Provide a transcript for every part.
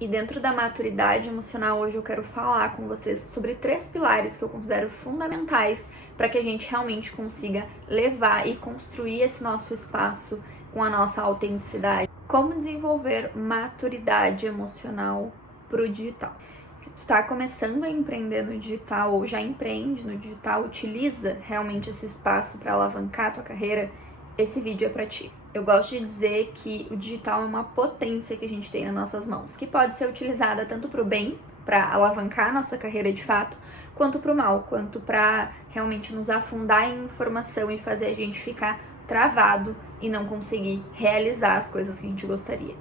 E dentro da maturidade emocional, hoje eu quero falar com vocês sobre 3 pilares que eu considero fundamentais para que a gente realmente consiga levar e construir esse nosso espaço com a nossa autenticidade. Como desenvolver maturidade emocional para o digital? Se tu está começando a empreender no digital ou já empreende no digital, utiliza realmente esse espaço para alavancar a tua carreira, esse vídeo é para ti. Eu gosto de dizer que o digital é uma potência que a gente tem nas nossas mãos, que pode ser utilizada tanto para o bem, para alavancar a nossa carreira de fato, quanto para o mal, quanto para realmente nos afundar em informação e fazer a gente ficar travado e não conseguir realizar as coisas que a gente gostaria.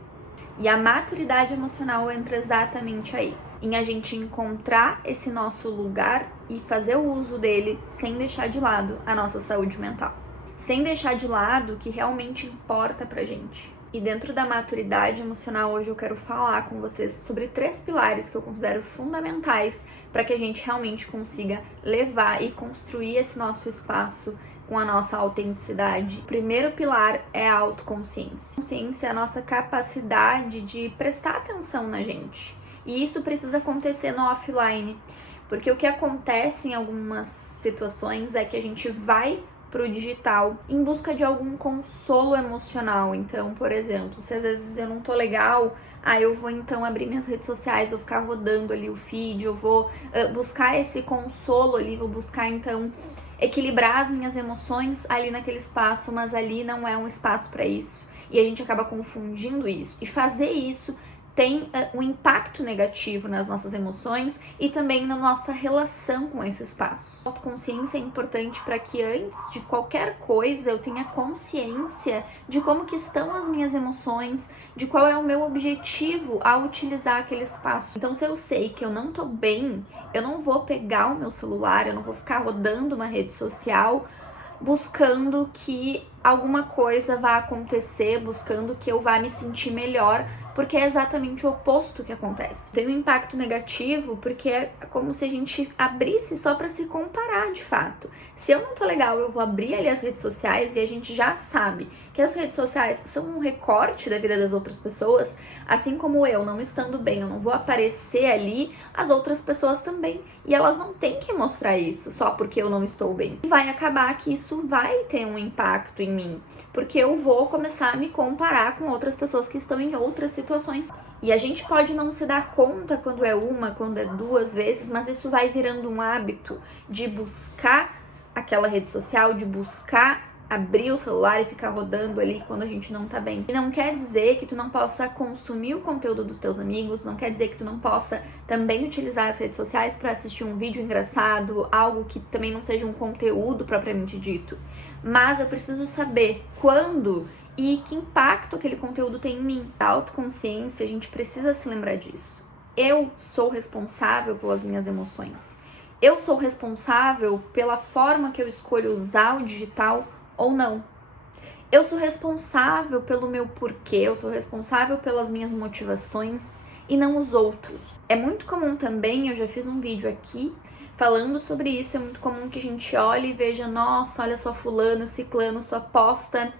E a maturidade emocional entra exatamente aí, em a gente encontrar esse nosso lugar e fazer o uso dele sem deixar de lado a nossa saúde mental. Sem deixar de lado o que realmente importa pra gente. E dentro da maturidade emocional, hoje eu quero falar com vocês sobre 3 pilares que eu considero fundamentais para que a gente realmente consiga levar e construir esse nosso espaço com a nossa autenticidade. O primeiro pilar é a autoconsciência. A consciência é a nossa capacidade de prestar atenção na gente. E isso precisa acontecer no offline, porque o que acontece em algumas situações é que a gente vai pro digital em busca de algum consolo emocional. Então, por exemplo, se às vezes eu não tô legal, eu vou então abrir minhas redes sociais, vou ficar rodando ali o feed, eu vou buscar esse consolo ali, vou buscar então equilibrar as minhas emoções ali naquele espaço, mas ali não é um espaço para isso. E a gente acaba confundindo isso. E fazer isso tem um impacto negativo nas nossas emoções e também na nossa relação com esse espaço. A autoconsciência é importante para que antes de qualquer coisa eu tenha consciência de como que estão as minhas emoções, de qual é o meu objetivo ao utilizar aquele espaço. Então, se eu sei que eu não tô bem, eu não vou pegar o meu celular, eu não vou ficar rodando uma rede social buscando que alguma coisa vá acontecer, buscando que eu vá me sentir melhor, porque é exatamente o oposto que acontece. Tem um impacto negativo porque é como se a gente abrisse só para se comparar de fato. Se eu não tô legal, eu vou abrir ali as redes sociais e a gente já sabe que as redes sociais são um recorte da vida das outras pessoas, assim como eu não estando bem, eu não vou aparecer ali, as outras pessoas também. E elas não têm que mostrar isso só porque eu não estou bem. E vai acabar que isso vai ter um impacto em mim, porque eu vou começar a me comparar com outras pessoas que estão em outras situações. E a gente pode não se dar conta quando é uma, quando é 2 vezes, mas isso vai virando um hábito de buscar aquela rede social, de buscar abrir o celular e ficar rodando ali quando a gente não tá bem. E não quer dizer que tu não possa consumir o conteúdo dos teus amigos, não quer dizer que tu não possa também utilizar as redes sociais para assistir um vídeo engraçado, algo que também não seja um conteúdo propriamente dito. Mas eu preciso saber quando e que impacto aquele conteúdo tem em mim. A autoconsciência, a gente precisa se lembrar disso. Eu sou responsável pelas minhas emoções. Eu sou responsável pela forma que eu escolho usar o digital ou não. Eu sou responsável pelo meu porquê, eu sou responsável pelas minhas motivações e não os outros. É muito comum também, eu já fiz um vídeo aqui falando sobre isso, é muito comum que a gente olhe e veja, nossa, olha só fulano, ciclano, só posta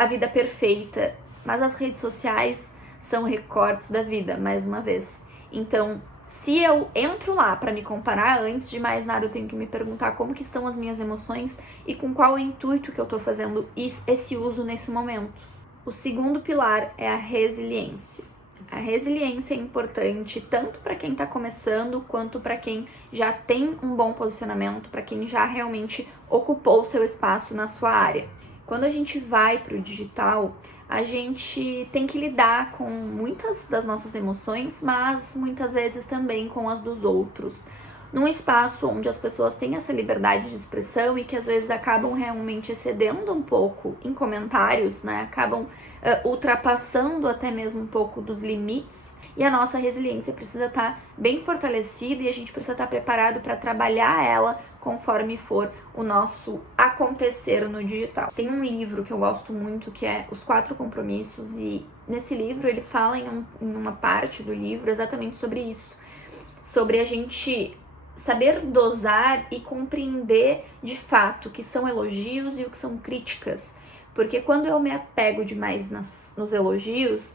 a vida perfeita. Mas as redes sociais são recortes da vida, mais uma vez. Então, se eu entro lá para me comparar, antes de mais nada eu tenho que me perguntar como que estão as minhas emoções e com qual é o intuito que eu estou fazendo esse uso nesse momento. O segundo pilar é a resiliência. A resiliência é importante tanto para quem está começando quanto para quem já tem um bom posicionamento, para quem já realmente ocupou o seu espaço na sua área. Quando a gente vai para o digital, a gente tem que lidar com muitas das nossas emoções, mas muitas vezes também com as dos outros. Num espaço onde as pessoas têm essa liberdade de expressão e que às vezes acabam realmente excedendo um pouco em comentários, né? Acabam ultrapassando até mesmo um pouco dos limites. E a nossa resiliência precisa estar bem fortalecida e a gente precisa estar preparado para trabalhar ela conforme for o nosso acontecer no digital. Tem um livro que eu gosto muito que é Os 4 Compromissos e nesse livro ele fala em uma parte do livro exatamente sobre isso, sobre a gente saber dosar e compreender de fato o que são elogios e o que são críticas, porque quando eu me apego demais nos elogios,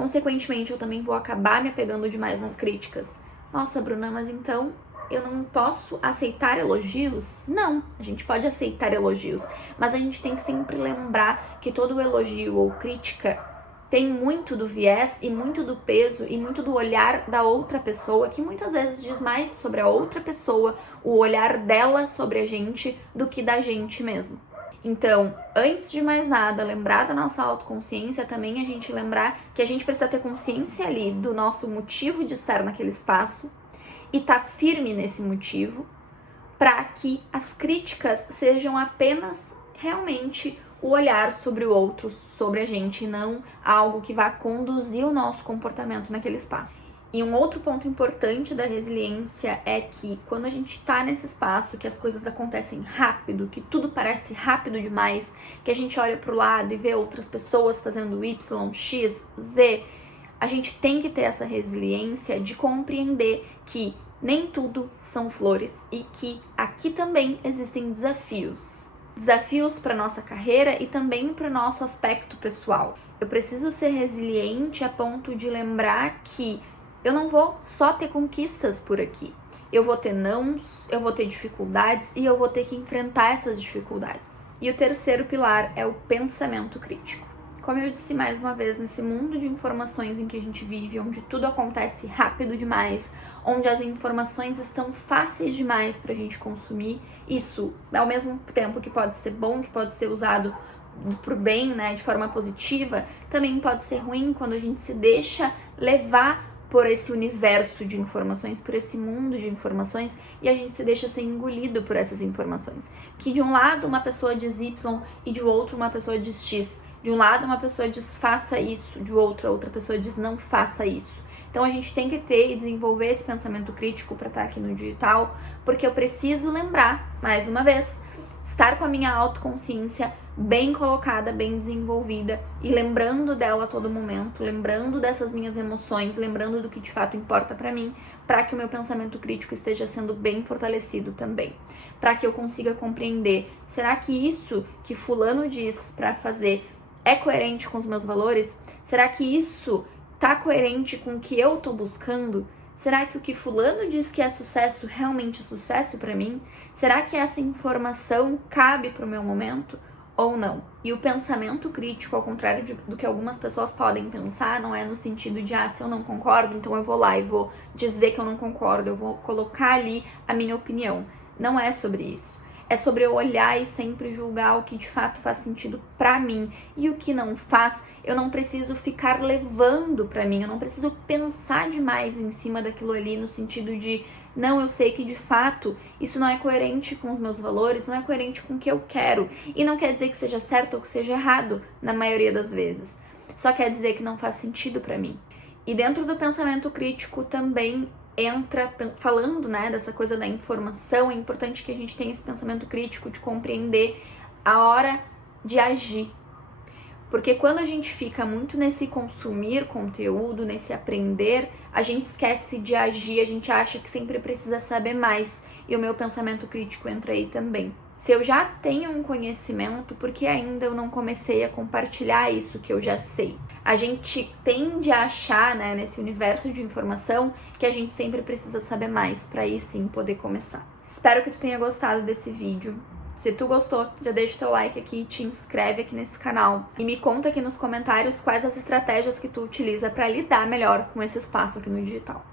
Consequentemente, eu também vou acabar me apegando demais nas críticas. Nossa, Bruna, mas então eu não posso aceitar elogios? Não, a gente pode aceitar elogios, mas a gente tem que sempre lembrar que todo elogio ou crítica tem muito do viés e muito do peso e muito do olhar da outra pessoa, que muitas vezes diz mais sobre a outra pessoa, o olhar dela sobre a gente, do que da gente mesmo. Então, antes de mais nada, lembrar da nossa autoconsciência, também a gente lembrar que a gente precisa ter consciência ali do nosso motivo de estar naquele espaço e tá firme nesse motivo, para que as críticas sejam apenas realmente o olhar sobre o outro, sobre a gente, e não algo que vá conduzir o nosso comportamento naquele espaço. E um outro ponto importante da resiliência é que quando a gente está nesse espaço, que as coisas acontecem rápido, que tudo parece rápido demais, que a gente olha para o lado e vê outras pessoas fazendo Y, X, Z, a gente tem que ter essa resiliência de compreender que nem tudo são flores e que aqui também existem desafios. Desafios para nossa carreira e também para o nosso aspecto pessoal. Eu preciso ser resiliente a ponto de lembrar que eu não vou só ter conquistas por aqui. Eu vou ter nãos, eu vou ter dificuldades e eu vou ter que enfrentar essas dificuldades. E o terceiro pilar é o pensamento crítico. Como eu disse mais uma vez, nesse mundo de informações em que a gente vive, onde tudo acontece rápido demais, onde as informações estão fáceis demais para a gente consumir, isso, ao mesmo tempo que pode ser bom, que pode ser usado pro bem, né, de forma positiva, também pode ser ruim quando a gente se deixa levar por esse universo de informações, por esse mundo de informações, e a gente se deixa ser engolido por essas informações. Que de um lado uma pessoa diz Y e de outro uma pessoa diz X. De um lado uma pessoa diz faça isso, de outra pessoa diz não faça isso. Então a gente tem que ter e desenvolver esse pensamento crítico para estar aqui no digital, porque eu preciso lembrar, mais uma vez, estar com a minha autoconsciência bem colocada, bem desenvolvida e lembrando dela a todo momento, lembrando dessas minhas emoções, lembrando do que de fato importa para mim, para que o meu pensamento crítico esteja sendo bem fortalecido também, para que eu consiga compreender, será que isso que fulano diz para fazer é coerente com os meus valores? Será que isso tá coerente com o que eu tô buscando? Será que o que fulano diz que é sucesso realmente é sucesso para mim? Será que essa informação cabe pro meu momento ou não? E o pensamento crítico, ao contrário do que algumas pessoas podem pensar, não é no sentido de, se eu não concordo, então eu vou lá e vou dizer que eu não concordo, eu vou colocar ali a minha opinião. Não é sobre isso. É sobre eu olhar e sempre julgar o que de fato faz sentido pra mim. E o que não faz, eu não preciso ficar levando pra mim. Eu não preciso pensar demais em cima daquilo ali, no sentido de, não, eu sei que de fato isso não é coerente com os meus valores, não é coerente com o que eu quero. E não quer dizer que seja certo ou que seja errado, na maioria das vezes. Só quer dizer que não faz sentido pra mim. E dentro do pensamento crítico também entra, falando, né, dessa coisa da informação, é importante que a gente tenha esse pensamento crítico de compreender a hora de agir. Porque quando a gente fica muito nesse consumir conteúdo, nesse aprender, a gente esquece de agir, a gente acha que sempre precisa saber mais. E o meu pensamento crítico entra aí também. Se eu já tenho um conhecimento, por que ainda eu não comecei a compartilhar isso que eu já sei? A gente tende a achar, né, nesse universo de informação, que a gente sempre precisa saber mais, para aí sim poder começar. Espero que tu tenha gostado desse vídeo. Se tu gostou, já deixa o teu like aqui, te inscreve aqui nesse canal e me conta aqui nos comentários quais as estratégias que tu utiliza para lidar melhor com esse espaço aqui no digital.